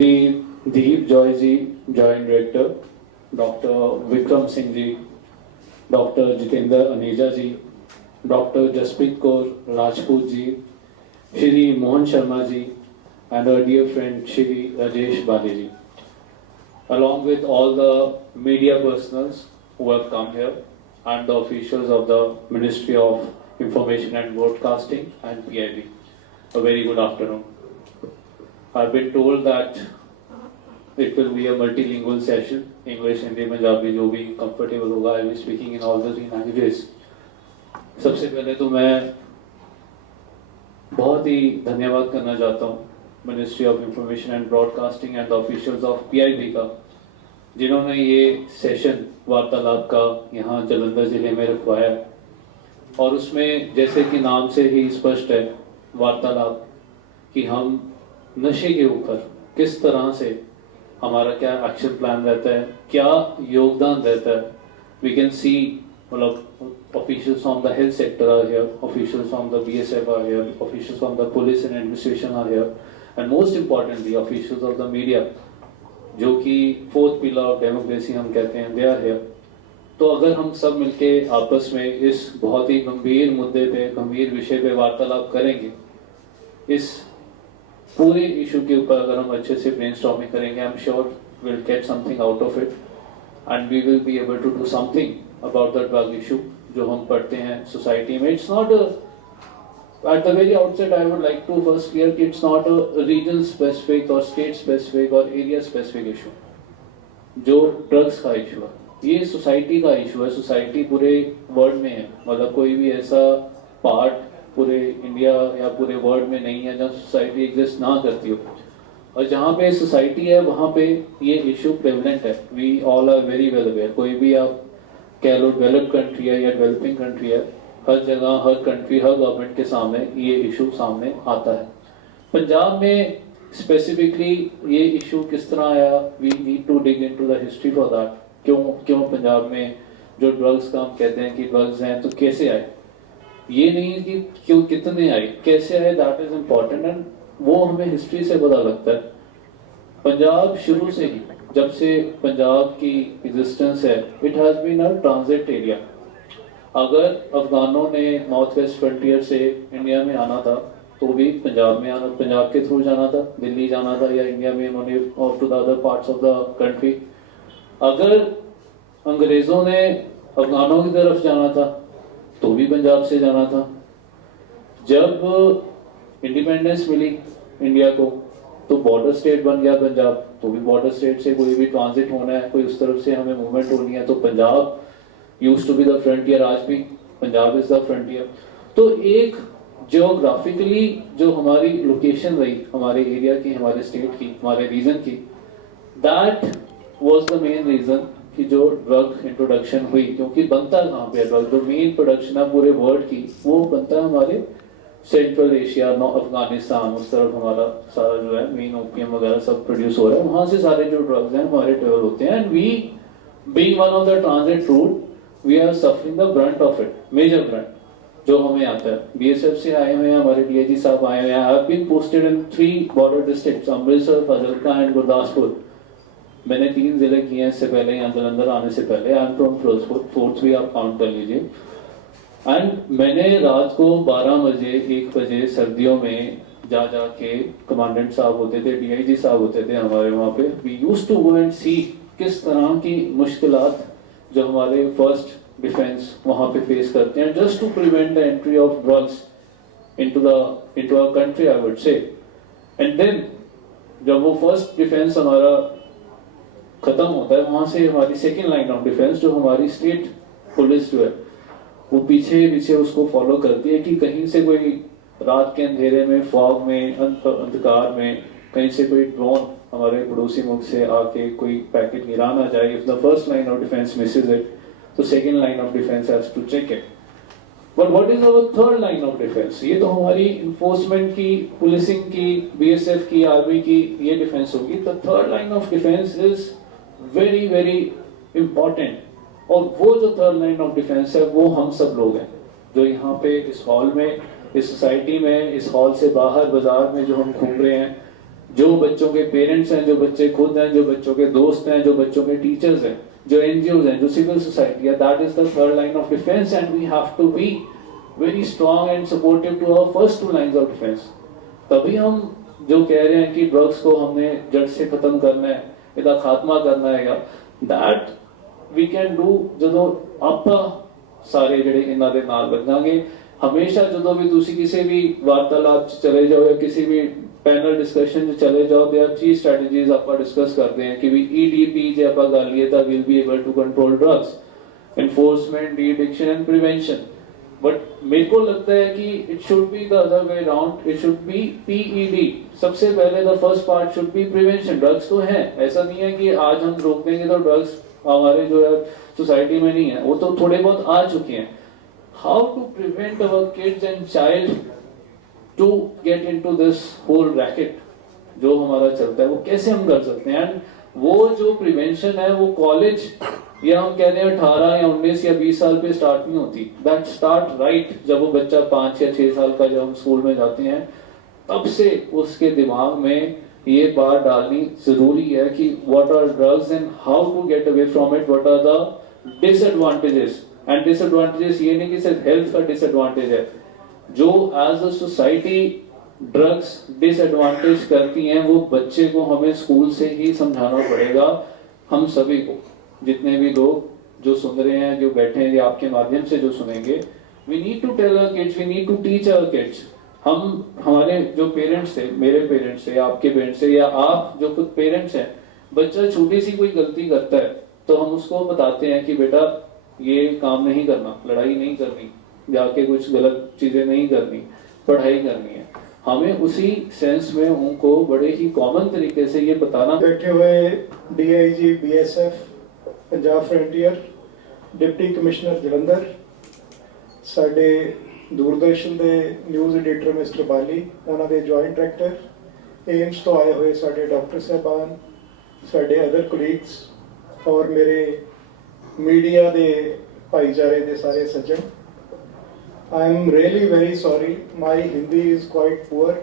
Deep Joy ji, Joint Director, Dr. Vikram Singh ji, Dr. Jitendra Aneja ji, Dr. Jasprit Kaur Rajput ji, Shri Mohan Sharma ji, and our dear friend Shri Rajesh Bali ji, along with all the media personals who have come here and the officials of the Ministry of Information and Broadcasting and PIB. A very good afternoon. I've been told that it will be a multilingual session. English, Hindi, Punjabi, जो भी comfortable होगा. I'll be speaking in all the three languages. सबसे पहले तो मैं बहुत ही धन्यवाद करना चाहता हूँ ministry of information and broadcasting and the officials of PIB का, जिन्होंने ये सेशन वार्तालाप का यहाँ जालंधर जिले में रखवाया, और उसमें जैसे कि नाम से ही स्पष्ट है वार्तालाप कि हम नशे के ऊपर किस तरह से हमारा क्या एक्शन प्लान रहता है, क्या योगदान रहता है. वी कैन सी मतलब officials from the health sector are here, officials from the BSF are here, officials from the police and administration are here, and most importantly officials of the media, जो कि fourth pillar of democracy हम कहते हैं, they are here. तो अगर हम सब मिलके आपस में इस बहुत ही गंभीर मुद्दे पे, गंभीर विषय पे वार्तालाप करेंगे, इस पूरे इशू के ऊपर अगर हम अच्छे से ब्रेनस्टॉर्मिंग करेंगे, I am sure will get something out of it and we will be able to do something about the drug issue जो हम पढ़ते हैं सोसाइटी में. It's not at the very outset I would like to first clear कि it's not a region specific और state specific और area specific issue. जो drugs का इशू है ये सोसाइटी का इशू है, सोसाइटी पूरे वर्ल्ड में है. मतलब कोई भी ऐसा पार्ट पूरे इंडिया या पूरे वर्ल्ड में नहीं है जहाँ सोसाइटी एग्जिस्ट ना करती हो, और जहाँ पे सोसाइटी है वहाँ पे ये इशू प्रेवलेंट है. We all are very well aware. कोई भी आप कह लो डेवलप्ड कंट्री है या डेवलपिंग कंट्री है, हर जगह हर कंट्री हर गवर्नमेंट के सामने ये इशू सामने आता है. पंजाब में स्पेसिफिकली ये इशू किस तरह आया, we need to dig into the history for that. क्यों पंजाब में जो ड्रग्स का हम कहते हैं कि ड्रग्स हैं, तो कैसे आए, ये नहीं कि क्यों कितने आए, कैसे आए, दैट इज इम्पोर्टेंट. एंड वो हमें हिस्ट्री से पता लगता है. पंजाब शुरू से ही, जब से पंजाब की एग्जिस्टेंस है, it has been a transit area. अगर अफगानों ने नॉर्थ वेस्ट फ्रंटियर से इंडिया में आना था तो भी पंजाब में आना, पंजाब के थ्रू जाना था, दिल्ली जाना था, या इंडिया में उन्होंने और to the other parts of the country. अगर अंग्रेजों ने अफगानों की तरफ जाना था तो भी पंजाब से जाना था. जब इंडिपेंडेंस मिली इंडिया को तो बॉर्डर स्टेट बन गया पंजाब, तो भी बॉर्डर स्टेट से कोई भी ट्रांजिट होना है, कोई उस तरफ से हमें मूवमेंट होनी है, तो Punjab used to be the frontier. आज भी पंजाब इज द फ्रंटियर. तो एक जियोग्राफिकली जो हमारी लोकेशन रही, हमारे एरिया की, हमारे स्टेट की, हमारे रीजन की, that was the main reason कि जो ड्रग इंट्रोडक्शन हुई. क्योंकि बनता कहाँ पे ड्रग, जो मेन प्रोडक्शन है पूरे वर्ल्ड की, वो बनता है हमारे सेंट्रल एशिया, अफगानिस्तान, उस तरफ हमारा सारा जो है मेन ओपियम वगैरह सब प्रोड्यूस हो रहा है. वहां से सारे जो ड्रग्स हैं हमारे ट्रेवल होते हैं. And we being one of the transit route, we are suffering the brunt of it, major brunt जो हमें आता है. BSF से आए हुए हैं, हमारे DIG साहब आए हुए हैं. I have been posted in 3 border districts, Amritsar, Fazilka and Gurdaspur. मैंने 3 जिले किए हैं इससे पहले, यहाँ जालंधर आने से पहले. I am from Firozpur, fourth भी आप काउंट कर लीजिए. एंड मैंने रात को 12 बजे 1 बजे सर्दियों में जा के, कमांडेंट साहब होते थे, DIG साहब होते थे हमारे वहाँ पे, we used to go and see किस तरह की मुश्किलात जो हमारे फर्स्ट डिफेंस वहाँ पे फेस करते हैं, just to prevent the entry of drugs into our country, I would say. And then जब वो फर्स्ट डिफेंस हमारा खत्म होता है, वहां से हमारी सेकेंड लाइन ऑफ डिफेंस जो हमारी स्टेट पुलिस जो है वो पीछे उसको फॉलो करती है कि कहीं से कोई रात के अंधेरे में, फॉग में, अंधकार में कहीं से कोई ड्रोन हमारे पड़ोसी मुल्क से आके कोई पैकेट गिरा ना जाए. If the first line of defence misses it, तो second line of defence has to check it. But what is our third line of defence? ये तो हमारी इन्फोर्समेंट की, पुलिसिंग की, BSF की, आर्मी की ये डिफेंस होगी. The third line of defence is very very important. और वो जो थर्ड लाइन ऑफ डिफेंस है वो हम सब लोग हैं जो यहाँ पे इस हॉल में, इस सोसाइटी में, इस हॉल से बाहर बाजार में जो हम घूम रहे हैं, जो बच्चों के पेरेंट्स हैं, जो बच्चे खुद हैं, जो बच्चों के दोस्त हैं, जो बच्चों के टीचर्स हैं, जो एनजीओज हैं, जो सिविल सोसाइटी है, that is the third line of defence and we have to be very strong and supportive to our first two lines of defence. तभी हम जो कह रहे हैं कि ड्रग्स को हमने जड़ से खत्म करना है, इसका खात्मा करना है, या दैट वी कैन डू ਜਦੋਂ ਆਪਾਂ ਸਾਰੇ ਜਿਹੜੇ ਇਹਨਾਂ ਦੇ ਨਾਲ ਲੱਗਾਂਗੇ। ਹਮੇਸ਼ਾ ਜਦੋਂ ਵੀ ਤੁਸੀਂ ਕਿਸੇ ਵੀ ਵਾਰਤਾਲਾਪ 'ਚ ਚਲੇ ਜਾਓ ਜਾਂ ਕਿਸੇ ਵੀ ਪੈਨਲ ਡਿਸਕਸ਼ਨ 'ਚ ਚਲੇ ਜਾਓ, ਤੇ ਅੱਛੀ ਸਟ੍ਰੈਟਜੀਜ਼ ਆਪਾਂ ਡਿਸਕਸ ਕਰਦੇ ਹਾਂ ਕਿ ਵੀ ਈਡੀਪੀ ਜੇ ਆਪਾਂ ਗੱਲ ਲਈਏ ਤਾਂ will be able to control drugs, enforcement, de addiction and prevention. But मेरे को लगता है कि it should be the other way around, it should be PED. सबसे पहले the first part should be prevention. Drugs तो है, ऐसा नहीं है कि आज हम रोक देंगे तो ड्रग्स हमारे जो है सोसाइटी में नहीं है, वो तो थोड़े बहुत आ चुके हैं। How to prevent our kids and child to get into this whole racket जो हमारा चलता है, वो कैसे हम कर सकते हैं? एंड वो जो प्रिवेंशन है वो कॉलेज या हम कहते हैं 18 या 19 या 20 साल पे स्टार्ट नहीं होती। दैट स्टार्ट राइट जब वो बच्चा 5 या 6 साल का जब हम स्कूल में जाते हैं, तब से उसके दिमाग में ये बात डालनी जरूरी है कि what are drugs and how to get away from it, what are the disadvantages. And disadvantages ये नहीं कि सिर्फ हेल्थ का डिसएडवांटेज है, जो as a society drugs disadvantage करती हैं वो बच्चे को हमें स्कूल से ही समझाना पड़ेगा। हम सभी को, जितने भी लोग जो सुन रहे हैं, जो बैठे हैं या आपके माध्यम से जो सुनेंगे, we need to tell our kids, we need to teach our kids. हम हमारे जो पेरेंट्स थे, मेरे पेरेंट्स थे, आपके पेरेंट्स थे, या आप जो खुद पेरेंट्स हैं, बच्चा छोटी सी कोई गलती करता है तो हम उसको बताते हैं कि बेटा ये काम नहीं करना, लड़ाई नहीं करनी, जाके कुछ गलत चीजें नहीं करनी, पढ़ाई करनी है। हमें उसी सेंस में उनको बड़े ही कॉमन तरीके से ये बताना। बैठे हुए DIG BSF Punjab frontier, deputy commissioner Jalandhar, साडे दूरदर्शन के न्यूज़ एडिटर मिस्टर बाली, उन्होंने जॉइंट डायरैक्टर, एम्स तो आए हुए साडे डॉक्टर साहबान, साडे अदर कोलीग्स और मेरे मीडिया के भाईचारे के सारे सज्जन। I am really very sorry, my Hindi is quite poor,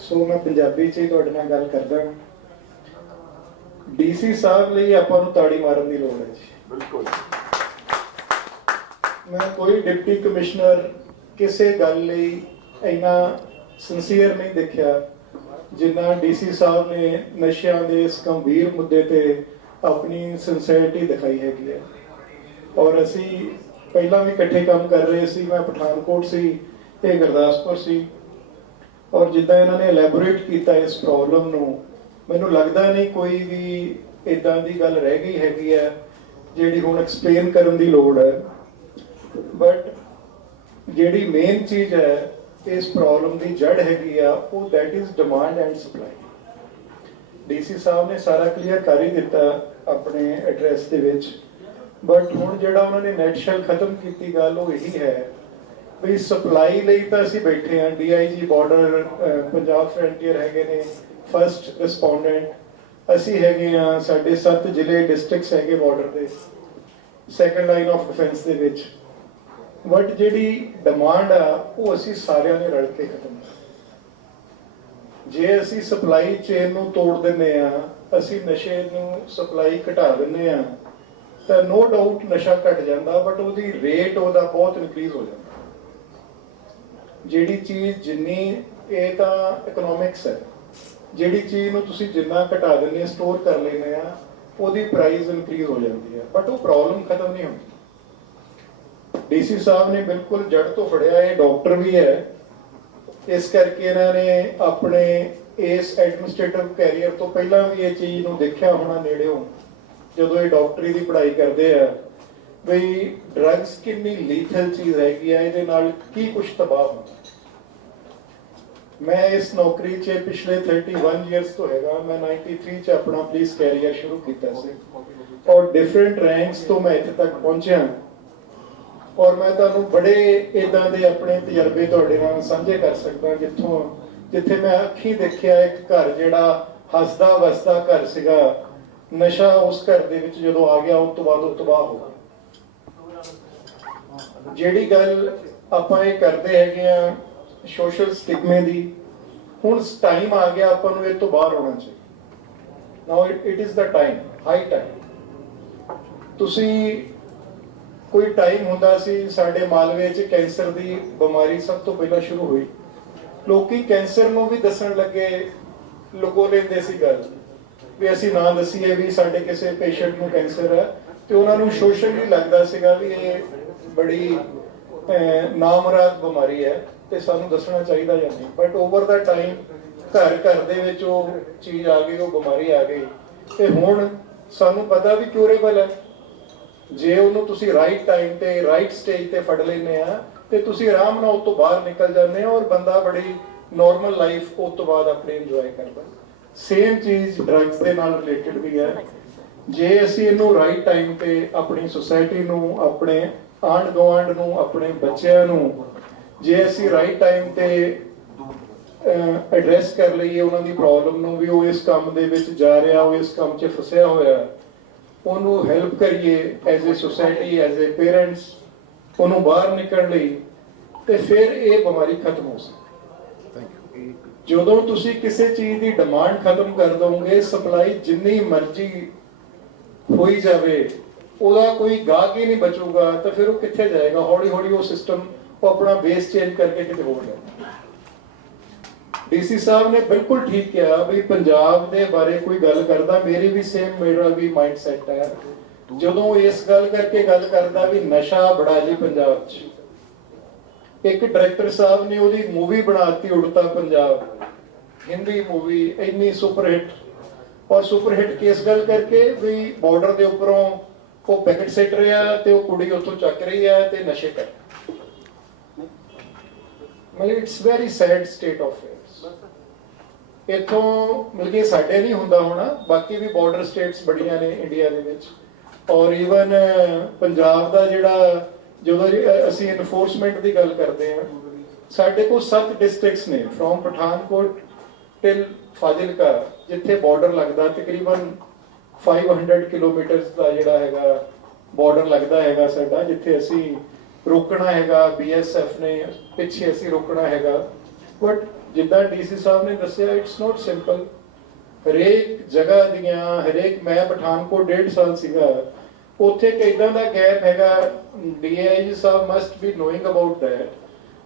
so मैं पंजाबी च ही तुहाडे नाल गल करदा। डीसी साहब ਲਈ ਆਪਾਂ ਨੂੰ ਤਾੜੀ ਮਾਰਨ ਦੀ ਲੋੜ ਹੈ ਜੀ। ਬਿਲਕੁਲ। ਮੈਂ ਕੋਈ ਡਿਪਟੀ ਕਮਿਸ਼ਨਰ ਕਿਸੇ ਗੱਲ ਲਈ ਇੰਨਾ ਸਿੰਸੀਅਰ ਨਹੀਂ ਦੇਖਿਆ ਜਿੰਨਾ ਡੀਸੀ ਸਾਹਿਬ ਨੇ ਨਸ਼ਿਆਂ ਦੇ ਇਸ ਗੰਭੀਰ ਮੁੱਦੇ ਤੇ ਆਪਣੀ ਸਿੰਸੀਅਰਿਟੀ ਦਿਖਾਈ ਹੈਗੀ ਹੈ। ਔਰ ਅਸੀਂ ਪਹਿਲਾਂ ਵੀ ਇਕੱਠੇ ਕੰਮ ਕਰ ਰਹੇ ਸੀ, ਮੈਂ ਪਠਾਨਕੋਟ ਸੀ, ਇਹ ਗੁਰਦਾਸਪੁਰ ਸੀ, ਔਰ ਜਿੱਦਾਂ ਇਹਨਾਂ ਨੇ ਐਲੈਬੋਰੇਟ ਕੀਤਾ ਇਸ ਪ੍ਰੋਬਲਮ ਨੂੰ, ਮੈਨੂੰ ਲੱਗਦਾ ਨਹੀਂ ਕੋਈ ਵੀ ਇਦਾਂ ਦੀ ਗੱਲ ਰਹਿ ਗਈ ਹੈਗੀ ਹੈ ਜਿਹੜੀ ਹੁਣ ਐਕਸਪਲੇਨ ਕਰਨ ਦੀ ਲੋੜ ਹੈ। ਬਟ ਜਿਹੜੀ ਮੇਨ ਚੀਜ਼ ਹੈ ਇਸ ਪ੍ਰੋਬਲਮ ਦੀ ਜੜ ਹੈਗੀ ਆ, ਉਹ that is demand and supply. DC ਸਾਹਿਬ ਨੇ ਸਾਰਾ ਕਲੀਅਰ ਕਰ ਹੀ ਦਿੱਤਾ ਆਪਣੇ ਐਡਰੈਸ ਦੇ ਵਿੱਚ। ਬਟ ਹੁਣ ਜਿਹੜਾ ਉਹਨਾਂ ਨੇ ਨੈਟਸ਼ੈਲ ਖਤਮ ਕੀਤੀ ਗੱਲ, ਉਹ ਇਹੀ ਹੈ ਵੀ ਸਪਲਾਈ ਲਈ ਤਾਂ ਅਸੀਂ ਬੈਠੇ ਹਾਂ। ਡੀਆਈਜੀ ਬਾਰਡਰ ਪੰਜਾਬ ਫਰੰਟੀਅਰ ਹੈਗੇ ਨੇ ਫਸਟ ਰਿਸਪੋਂਡੈਂਟ, ਅਸੀਂ ਹੈਗੇ ਆ, ਸਾਡੇ 7 ਜ਼ਿਲ੍ਹੇ ਡਿਸਟ੍ਰਿਕਟਸ ਹੈਗੇ ਬਾਰਡਰ ਦੇ ਸੈਕੰਡ ਲਾਈਨ ਆਫ ਡਿਫੈਂਸ ਦੇ ਵਿੱਚ। ਬਟ ਜਿਹੜੀ ਡਿਮਾਂਡ ਆ ਉਹ ਅਸੀਂ ਸਾਰਿਆਂ ਨੇ ਰਲ ਕੇ ਖਤਮ ਕਰ। ਜੇ ਅਸੀਂ ਸਪਲਾਈ ਚੇਨ ਨੂੰ ਤੋੜ ਦਿੰਦੇ ਆ, ਅਸੀਂ ਨਸ਼ੇ ਨੂੰ ਸਪਲਾਈ ਘਟਾ ਦਿੰਦੇ ਆ, ਤਾਂ ਨੋ ਡਾਊਟ ਨਸ਼ਾ ਘਟ ਜਾਂਦਾ, ਬਟ ਉਹਦੀ ਰੇਟ ਉਹਦਾ ਬਹੁਤ ਇਨਕਰੀਜ਼ ਹੋ ਜਾਂਦਾ। ਜਿਹੜੀ ਚੀਜ਼ ਜਿੰਨੀ, ਇਹ ਤਾਂ ਇਕਨੋਮਿਕਸ ਹੈ, ਜਿਹੜੀ ਚੀਜ਼ ਨੂੰ ਤੁਸੀਂ ਜਿੰਨਾ ਘਟਾ ਦਿੰਦੇ ਆ, ਸਟੋਰ ਕਰ ਲੈਂਦੇ ਆ, ਉਹਦੀ ਪ੍ਰਾਈਸ ਇਨਕਰੀਜ਼ ਹੋ ਜਾਂਦੀ ਹੈ, ਬਟ ਉਹ ਪ੍ਰੋਬਲਮ ਖਤਮ ਨਹੀਂ ਹੁੰਦੀ। ਡੀਸੀ ਸਾਹਿਬ ਨੇ ਬਿਲਕੁਲ ਜੜ ਤੋਂ ਫੜਿਆ, ਇਹ ਡਾਕਟਰ ਵੀ ਹੈ, ਇਸ ਕਰਕੇ ਇਹਨਾਂ ਨੇ ਆਪਣੇ ਇਸ ਐਡਮਿਨਿਸਟ੍ਰੇਟਿਵ ਕੈਰੀਅਰ ਤੋਂ ਪਹਿਲਾਂ ਵੀ ਇਹ ਚੀਜ਼ ਨੂੰ ਦੇਖਿਆ ਹੋਣਾ ਨੇੜਿਓਂ, ਜਦੋਂ ਇਹ ਡਾਕਟਰੀ ਦੀ ਪੜ੍ਹਾਈ ਕਰਦੇ ਆ, ਵੀ ਡਰੱਗਸ ਕਿੰਨੀ ਲੀਥਲ ਚੀਜ਼ ਹੈਗੀ ਆ, ਇਹਦੇ ਨਾਲ ਕੀ ਕੁਛ ਤਬਾਹ ਹੁੰਦਾ। ਮੈਂ ਇਸ ਨੌਕਰੀ 'ਚ ਪਿਛਲੇ 31 ਇਅਰਸ ਤੋਂ ਹੈਗਾ। ਮੈਂ 93 'ਚ ਆਪਣਾ ਪੁਲਿਸ ਕੈਰੀਅਰ ਸ਼ੁਰੂ ਕੀਤਾ ਸੀ, ਔਰ ਡਿਫਰੈਂਟ ਰੈਂਕਸ ਤੋਂ ਮੈਂ ਇੱਥੇ ਤੱਕ ਪਹੁੰਚਿਆ। ਔਰ ਮੈਂ ਤੁਹਾਨੂੰ ਬੜੇ ਇਦਾਂ ਦੇ ਆਪਣੇ ਤਜਰਬੇ ਤੁਹਾਡੇ ਨਾਲ ਸਾਂਝੇ ਕਰ ਸਕਦਾ, ਜਿੱਥੇ ਮੈਂ ਅੱਖੀਂ ਦੇਖਿਆ ਇੱਕ ਘਰ ਜਿਹੜਾ ਹੱਸਦਾ ਵਸਦਾ ਘਰ ਸੀਗਾ, ਨਸ਼ਾ ਉਸ ਘਰ ਦੇ ਵਿੱਚ ਜਦੋਂ ਆ ਗਿਆ, ਉਸ ਤੋਂ ਬਾਅਦ ਉਹ ਤਬਾਹ ਹੋ ਗਿਆ। ਜਿਹੜੀ ਗੱਲ ਆਪਾਂ ਇਹ ਕਰਦੇ ਹੈਗੇ ਆ ਸੋਸ਼ਲ ਸਟਿਗਮੇ ਦੀ, ਹੁਣ ਟਾਈਮ ਆ ਗਿਆ ਆਪਾਂ ਨੂੰ ਇਹ ਤੋਂ ਬਾਹਰ ਆਉਣਾ ਚਾਹੀਦਾ। ਨਾਓ it is the time, high time. ਤੁਸੀਂ ਕੋਈ ਟਾਈਮ ਹੁੰਦਾ ਸੀ ਸਾਡੇ ਮਾਲਵੇ 'ਚ ਕੈਂਸਰ ਦੀ ਬਿਮਾਰੀ ਸਭ ਤੋਂ ਪਹਿਲਾਂ ਸ਼ੁਰੂ ਹੋਈ, ਲੋਕੀ ਕੈਂਸਰ ਨੂੰ ਵੀ ਦੱਸਣ ਲੱਗੇ, ਲੁਕੋ ਲੈਂਦੇ ਸੀ ਗੱਲ ਵੀ ਅਸੀਂ ਨਾ ਦਸੀਏ ਵੀ ਸਾਡੇ ਕਿਸੇ ਪੇਸ਼ੈਂਟ ਨੂੰ ਕੈਂਸਰ ਹੈ, ਤੇ ਉਹਨਾਂ ਨੂੰ ਸੋਸ਼ਲੀ ਲੱਗਦਾ ਸੀਗਾ ਵੀ ਇਹ ਬੜੀ ਨਾਮੁਰਾਦ ਬਿਮਾਰੀ ਹੈ ਤੇ ਸਾਨੂੰ ਦੱਸਣਾ ਚਾਹੀਦਾ ਜਾਂ ਨਹੀਂ। ਬਟ ਓਵਰ ਦਾ ਟਾਈਮ ਘਰ ਘਰ ਦੇ ਵਿੱਚ ਉਹ ਚੀਜ਼ ਆ ਗਈ, ਉਹ ਬਿਮਾਰੀ ਆ ਗਈ, ਤੇ ਹੁਣ ਸਾਨੂੰ ਪਤਾ ਵੀ ਕਿਉਰੇਬਲ ਹੈ। ਜੇ ਉਹਨੂੰ ਤੁਸੀਂ ਰਾਈਟ ਟਾਈਮ ਤੇ ਰਾਈਟ ਸਟੇਜ ਤੇ ਫੜ ਲੈਂਦੇ ਆ ਤੇ ਤੁਸੀਂ ਆਰਾਮ ਨਾਲ ਉਹ ਤੋਂ ਬਾਹਰ ਨਿਕਲ ਜਾਂਦੇ ਹੋ, ਔਰ ਬੰਦਾ ਬੜੀ ਨਾਰਮਲ ਲਾਈਫ ਉਸ ਤੋਂ ਬਾਅਦ ਆਪਣੀ ਇੰਜੋਏ ਕਰਦਾ। ਸੇਮ ਚੀਜ਼ ਡਰੱਗਸ ਦੇ ਨਾਲ ਰਿਲੇਟਡ ਵੀ ਹੈ। ਜੇ ਅਸੀਂ ਇਹਨੂੰ ਰਾਈਟ ਟਾਈਮ ਤੇ ਆਪਣੀ ਸੁਸਾਇਟੀ ਨੂੰ, ਆਪਣੇ ਆਂਢ ਗੁਆਂਢ ਨੂੰ, ਆਪਣੇ ਬੱਚਿਆਂ ਨੂੰ ਜੇ ਅਸੀਂ ਰਾਈਟ ਟਾਈਮ ਤੇ ਐਡਰੈਸ ਕਰ ਲਈਏ ਉਹਨਾਂ ਦੀ ਪ੍ਰੋਬਲਮ ਨੂੰ, ਵੀ ਉਹ ਇਸ ਕੰਮ ਦੇ ਵਿੱਚ ਜਾ ਰਿਹਾ, ਉਹ ਇਸ ਕੰਮ 'ਚ ਫਸਿਆ ਹੋਇਆ, ਉਹਨੂੰ ਹੈਲਪ ਕਰੀਏ as a society, as a parents, ਉਹਨੂੰ ਬਾਹਰ ਨਿਕਲਣ ਲਈ, ਤੇ ਫਿਰ ਇਹ ਬਿਮਾਰੀ ਖਤਮ ਹੋ ਸਕਦੀ। ਜਦੋਂ ਤੁਸੀਂ ਕਿਸੇ ਚੀਜ਼ ਦੀ ਡਿਮਾਂਡ ਖਤਮ ਕਰ ਦੋਗੇ, ਸਪਲਾਈ ਜਿੰਨੀ ਮਰਜ਼ੀ ਹੋਈ ਜਾਵੇ, ਉਹਦਾ ਕੋਈ ਗਾਹਕ ਹੀ ਨਹੀਂ ਬਚੂਗਾ, ਤਾਂ ਫਿਰ ਉਹ ਕਿੱਥੇ ਜਾਏਗਾ? ਹੌਲੀ ਹੌਲੀ ਉਹ ਸਿਸਟਮ ਉਹ ਆਪਣਾ ਬੇਸ ਚੇਂਜ ਕਰਕੇ ਕਿਤੇ ਹੋਰ ਜਾਏਗਾ। ਡੀਸੀ ਸਾਹਿਬ ਨੇ ਬਿਲਕੁਲ ਠੀਕ ਕਿਹਾ ਵੀ ਪੰਜਾਬ ਦੇ ਬਾਰੇ ਕੋਈ ਗੱਲ ਕਰਦਾ, ਮੇਰਾ ਵੀ ਮਾਈਂਡ ਸੈਟ ਹੈ। ਜਦੋਂ ਇਸ ਗੱਲ ਕਰਕੇ ਗੱਲ ਕਰਦਾ ਵੀ ਨਸ਼ਾ ਬੜਾ ਜੀ ਪੰਜਾਬ 'ਚ, ਇੱਕ ਡਾਇਰੈਕਟਰ ਸਾਹਿਬ ਨੇ ਉਹਦੀ ਮੂਵੀ ਬਣਾਤੀ ਉੜਤਾ ਪੰਜਾਬ, ਹਿੰਦੀ ਮੂਵੀ, ਇੰਨੀ ਸੁਪਰ ਹਿੱਟ, ਔਰ ਸੁਪਰ ਹਿੱਟ ਕਿਸ ਗੱਲ ਕਰਕੇ ਵੀ ਬਾਰਡਰ ਦੇ ਉੱਪਰੋਂ ਉਹ ਪੈਕਟ ਸਿੱਟ ਰਿਹਾ ਤੇ ਉਹ ਕੁੜੀ ਉੱਥੋਂ ਚੱਕ ਰਹੀ ਹੈ ਤੇ ਨਸ਼ੇ ਕਰ। ਮਤਲਬ it's very sad state of affairs. ਇੱਥੋਂ ਮਿਲ ਕੇ ਸਾਡੇ ਨਹੀਂ ਹੁੰਦਾ ਹੋਣਾ, ਬਾਕੀ ਵੀ ਬਾਰਡਰ ਸਟੇਟਸ ਬੜੀਆਂ ਨੇ ਇੰਡੀਆ ਦੇ ਵਿੱਚ, ਔਰ ਈਵਨ ਪੰਜਾਬ ਦਾ ਜਿਹੜਾ, ਜਦੋਂ ਅਸੀਂ ਇਨਫੋਰਸਮੈਂਟ ਦੀ ਗੱਲ ਕਰਦੇ ਹਾਂ, ਸਾਡੇ ਕੋਲ 7 ਡਿਸਟ੍ਰਿਕਟਸ ਨੇ ਫਰੋਮ ਪਠਾਨਕੋਟ ਟਿਲ ਫਾਜ਼ਿਲਕਾ, ਜਿੱਥੇ ਬਾਰਡਰ ਲੱਗਦਾ, ਤਕਰੀਬਨ 500 ਕਿਲੋਮੀਟਰ ਦਾ ਜਿਹੜਾ ਹੈਗਾ ਬਾਰਡਰ ਲੱਗਦਾ ਹੈਗਾ ਸਾਡਾ, ਜਿੱਥੇ ਅਸੀਂ ਰੋਕਣਾ ਹੈਗਾ, BSF ਨੇ ਪਿੱਛੇ ਅਸੀਂ ਰੋਕਣਾ ਹੈਗਾ। ਬਟ ਜਿੱਦਾਂ DC ਸਾਹਿਬ ਨੇ ਦੱਸਿਆ, ਇਟਸ ਨੋਟ ਸਿੰਪਲ। ਹਰੇਕ ਜਗ੍ਹਾ ਦੀਆਂ, ਹਰੇਕ, ਮੈਂ ਪਠਾਨਕੋਟ 1.5 ਸਾਲ ਸੀਗਾ, ਉੱਥੇ ਇੱਕ ਇਦਾਂ ਦਾ ਗੈਪ ਹੈਗਾ, DIG Sahib must B knowing about that,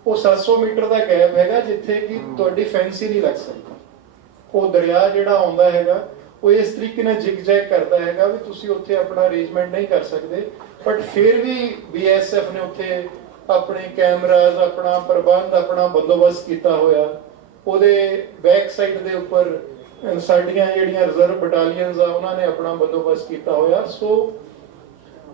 ਉਹ 700 ਮੀਟਰ ਦਾ ਗੈਪ ਹੈਗਾ ਜਿੱਥੇ ਕਿ ਤੁਹਾਡੀ ਫੈਂਸ ਹੀ ਨਹੀਂ ਲੱਗ ਸਕਦੀ। ਉਹ ਦਰਿਆ ਜਿਹੜਾ ਆਉਂਦਾ ਹੈਗਾ ਉਹ ਇਸ ਤਰੀਕੇ ਨਾਲ ਜਿਗ ਜੈਗ ਕਰਦਾ ਹੈਗਾ ਵੀ ਤੁਸੀਂ ਉੱਥੇ ਆਪਣਾ ਅਰੇਂਜਮੈਂਟ ਨਹੀਂ ਕਰ ਸਕਦੇ। ਬਟ ਫਿਰ ਵੀ BSF ਨੇ ਉੱਥੇ ਆਪਣੇ ਕੈਮਰਾਜ਼, ਆਪਣਾ ਪ੍ਰਬੰਧ, ਆਪਣਾ ਬੰਦੋਬਸਤ ਕੀਤਾ ਹੋਇਆ। ਉਹਦੇ ਬੈਕ ਸਾਈਡ ਦੇ ਉੱਪਰ ਸਾਡੀਆਂ ਜਿਹੜੀਆਂ ਰਿਜ਼ਰਵ ਬਟਾਲੀਅਨਸ ਆ, ਉਹਨਾਂ ਨੇ ਆਪਣਾ ਬੰਦੋਬਸਤ ਕੀਤਾ ਹੋਇਆ। ਸੋ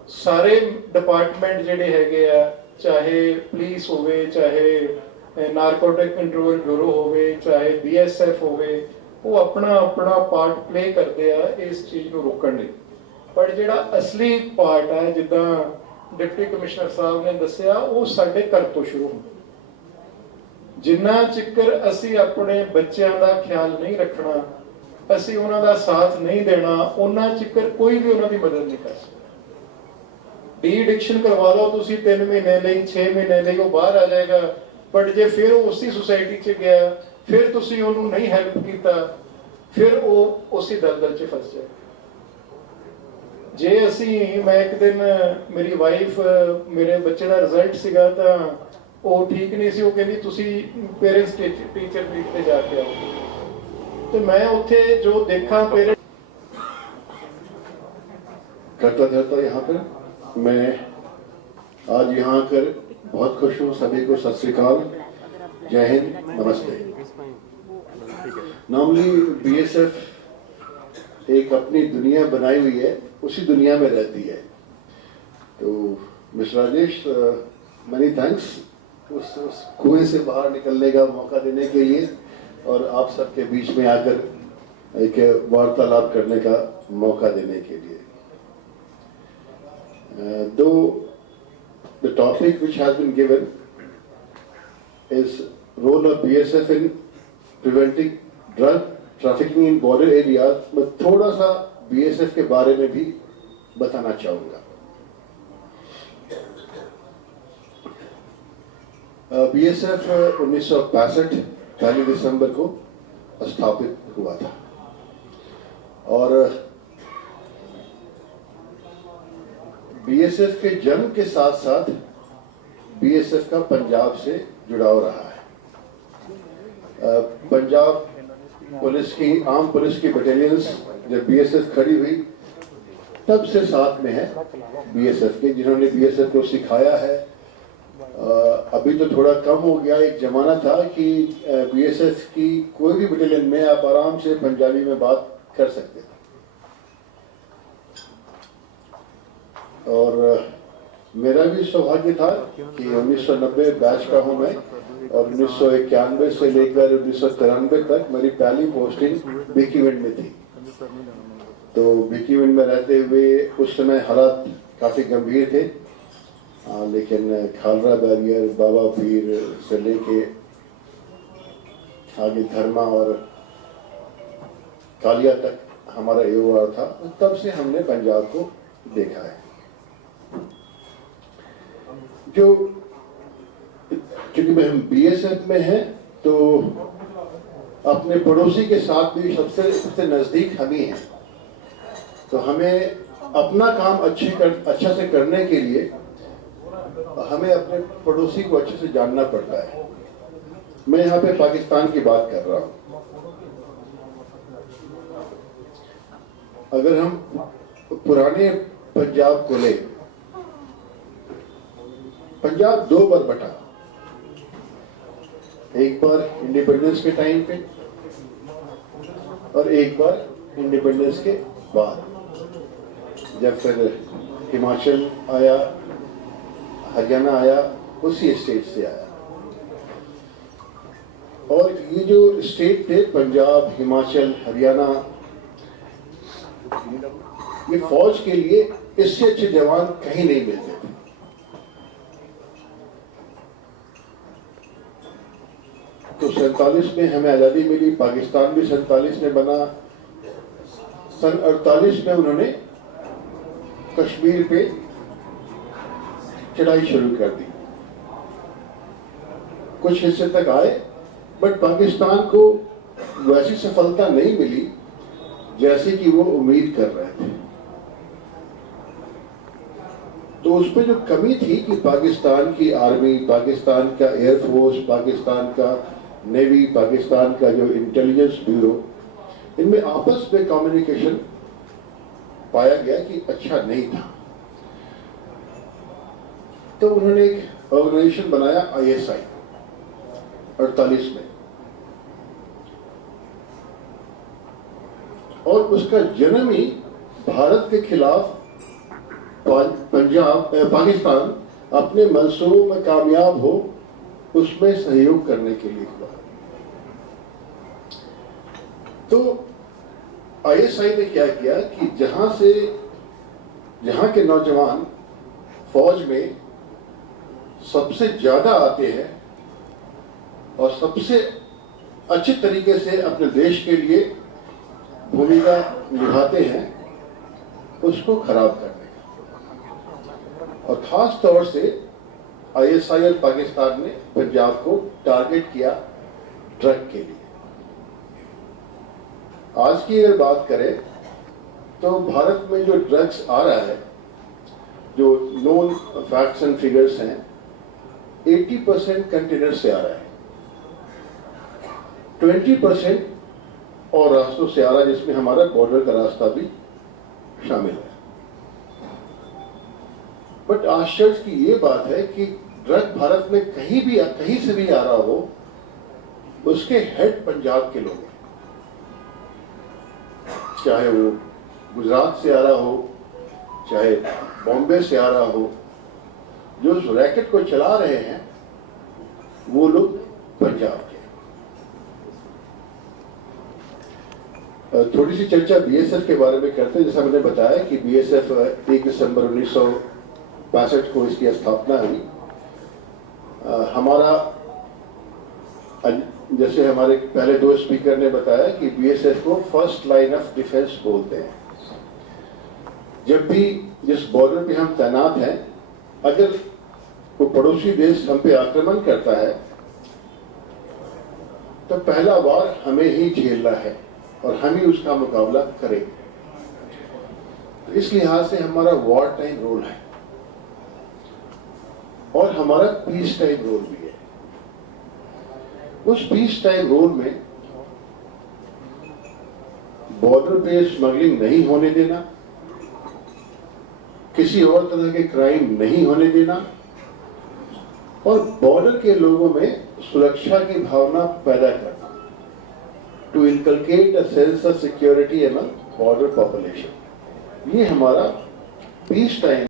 ਸਾਰੇ ਡਿਪਾਰਟਮੈਂਟ ਜਿਹੜੇ ਹੈਗੇ ਆ, ਚਾਹੇ ਪੁਲਿਸ ਹੋਵੇ, ਚਾਹੇ ਨਾਰਕੋਟਿਕ ਕੰਟਰੋਲ ਬਿਊਰੋ ਹੋਵੇ, ਚਾਹੇ BSF ਹੋਵੇ, ਉਹ ਆਪਣਾ ਪਾਰਟ ਪਲੇ ਕਰਦੇ ਆ ਇਸ ਚੀਜ਼ ਨੂੰ ਰੋਕਣ ਲਈ। ਪਰ ਜਿਹੜਾ ਅਸਲੀ ਪਾਰਟ ਹੈ, ਜਿੱਦਾਂ ਡਿਪਟੀ ਕਮਿਸ਼ਨਰ ਸਾਹਿਬ ਨੇ ਦੱਸਿਆ, ਉਹ ਸਾਡੇ ਘਰ ਤੋਂ ਸ਼ੁਰੂ ਹੁੰਦਾ। ਜਿੰਨਾ ਚਿਰ ਅਸੀਂ ਆਪਣੇ ਬੱਚਿਆਂ ਦਾ ਖਿਆਲ ਨਹੀਂ ਰੱਖਣਾ, ਅਸੀਂ ਉਹਨਾਂ ਦਾ ਸਾਥ ਨਹੀਂ ਦੇਣਾ, ਉਹਨਾਂ ਚਿਰ ਕੋਈ ਵੀ ਉਹਨਾਂ ਦੀ ਮਦਦ ਨਹੀਂ ਕਰ ਸਕਦਾ। ਡੀ-ਐਡਿਕਸ਼ਨ ਕਰਵਾ ਲਓ ਤੁਸੀਂ 3 ਮਹੀਨੇ ਲਈ, 6 ਮਹੀਨੇ ਲਈ, ਉਹ ਬਾਹਰ ਆ ਜਾਏਗਾ। ਬਟ ਜੇ ਫਿਰ ਉਹ ਉਸੇ ਸੁਸਾਇਟੀ 'ਚ ਗਿਆ, ਫਿਰ ਤੁਸੀਂ ਉਹਨੂੰ ਨਹੀਂ ਹੈਲਪ ਕੀਤਾ, ਫਿਰ ਉਹ ਉਸੇ ਦਲਦਲ 'ਚ ਫਸ ਜਾਏ। ਜੇ ਅਸੀਂ, ਮੈਂ ਇੱਕ ਦਿਨ, ਮੇਰੀ ਵਾਈਫ, ਮੇਰੇ ਬੱਚੇ ਦਾ ਰਿਜ਼ਲਟ ਸੀਗਾ ਤਾਂ ਉਹ ਠੀਕ ਨਹੀਂ ਸੀ, ਉਹ ਕਹਿੰਦੀ ਤੁਸੀਂ ਪੇਰੈਂਟਸ ਟੀਚਰ ਮੀਟ ਤੇ ਜਾ ਕੇ ਆਓ, ਤੇ ਮੈਂ ਉੱਥੇ ਜੋ ਦੇਖਾ पेरेंट्स करता रहता यहाँ पर। मैं आज यहाँ आकर बहुत खुश हूँ। सभी को सत श्री अकाल, जय हिंद, नमस्ते। नॉर्मली BSF एक अपनी दुनिया बनाई हुई है, उसी दुनिया में रहती है। तो मिस्टर राजेश, मनी थैंक्स उस कुएं से बाहर निकलने का मौका देने के लिए और आप सबके बीच में आकर एक वार्तालाप करने का मौका देने के लिए। Though the topic which has been given is role of BSF in preventing drug trafficking in border areas, मैं थोड़ा सा BSF के बारे में भी बताना चाहूँगा। BSF 1965 1 दिसंबर को स्थापित हुआ था। और बीएसएफ के जन्म के साथ साथ बीएसएफ का पंजाब से जुड़ाव रहा है। पंजाब पुलिस की, आर्म पुलिस की बटालियंस जब बीएसएफ खड़ी हुई तब से साथ में है बीएसएफ के, जिन्होंने बीएसएफ को सिखाया है। अभी तो थोड़ा कम हो गया, एक जमाना था कि बीएसएफ की कोई भी बटालियन में आप आराम से पंजाबी में बात कर सकते थे। और मेरा भी सौभाग्य था कि 1990 बैच का हूं मैं, और 1991 से लेकर 1993 तक मेरी पहली पोस्टिंग भिकीविंड में थी। तो भिकीविंड में रहते हुए उस समय हालात काफ़ी गंभीर थे, लेकिन खालरा बैरियर, बाबा पीर से लेके आगे धर्मा और कालिया तक हमारा एओआर था। तब से हमने पंजाब को देखा है। जो क्योंकि हम बीएसएफ में हैं तो अपने पड़ोसी के साथ भी सबसे नजदीक हम ही हैं। तो हमें अपना काम अच्छा से करने के लिए हमें अपने पड़ोसी को अच्छे से जानना पड़ता है। मैं यहाँ पे पाकिस्तान की बात कर रहा हूँ। अगर हम पुराने पंजाब को ले, पंजाब दो बार बटा, एक बार इंडिपेंडेंस के टाइम पे और एक बार इंडिपेंडेंस के बाद, जब फिर हिमाचल आया, हरियाणा आया, उसी स्टेट से आया। और ये जो स्टेट थे पंजाब, हिमाचल, हरियाणा, ये फौज के लिए इससे अच्छे जवान कहीं नहीं मिलते थे। तो 47 में हमें आज़ादी मिली, पाकिस्तान भी 47 में बना। सन 48 में उन्होंने कश्मीर पे चढ़ाई शुरू कर दी। कुछ हिस्से तक आए, बट पाकिस्तान को वैसी सफलता नहीं मिली जैसे कि वो उम्मीद कर रहे थे। तो उसमें जो कमी थी कि पाकिस्तान की आर्मी, पाकिस्तान का एयरफोर्स, पाकिस्तान का नेवी, पाकिस्तान का जो इंटेलिजेंस ब्यूरो, इनमें आपस में कम्युनिकेशन पाया गया कि अच्छा नहीं था। तो उन्होंने एक ऑर्गेनाइजेशन बनाया ISI 48 में, और उसका जन्म ही भारत के खिलाफ पाकिस्तान अपने मंसूबों में कामयाब हो उसमें सहयोग करने के लिए हुआ। तो ISI ने क्या किया कि जहां के नौजवान फौज में सबसे ज्यादा आते हैं और सबसे अच्छे तरीके से अपने देश के लिए भूमिका निभाते हैं, उसको खराब करने का। और खास तौर से ISI और पाकिस्तान ने पंजाब को टारगेट किया ड्रग के लिए। आज की अगर बात करें तो भारत में जो ड्रग्स आ रहा है, जो नोन फैक्ट्स एंड फिगर्स हैं, 80% कंटेनर से आ रहा है, 20% और रास्तों से आ रहा है, जिसमें हमारा बॉर्डर का रास्ता भी शामिल है। बट आश्चर्य की ये बात है कि ड्रग भारत में कहीं से भी आ रहा हो, उसके हेड पंजाब के लोग हैं। चाहे वो गुजरात से आ रहा हो, चाहे बॉम्बे से आ रहा हो, जो उस रैकेट को चला रहे हैं वो लोग पंजाब के। थोड़ी सी चर्चा बीएसएफ के बारे में करते हैं। जैसा मैंने बताया कि बीएसएफ 1 दिसंबर 1965 को इसकी स्थापना हुई। हमारा, जैसे हमारे पहले दो स्पीकर ने बताया कि बीएसएफ को फर्स्ट लाइन ऑफ डिफेंस बोलते हैं। जब भी जिस बॉर्डर पे हम तैनात हैं, अगर वो पड़ोसी देश हम पे आक्रमण करता है तो पहला वार हमें ही झेलना है और हम ही उसका मुकाबला करेंगे। तो इस लिहाज से हमारा वॉर टाइम रोल है और हमारा पीस टाइम रोल भी है। उस पीस टाइम रोल में बॉर्डर पे स्मगलिंग नहीं होने देना, किसी और तरह के क्राइम नहीं होने देना और बॉर्डर के लोगों में सुरक्षा की भावना पैदा करना, to inculcate a sense of security among border population. ये हमारा पीस टाइम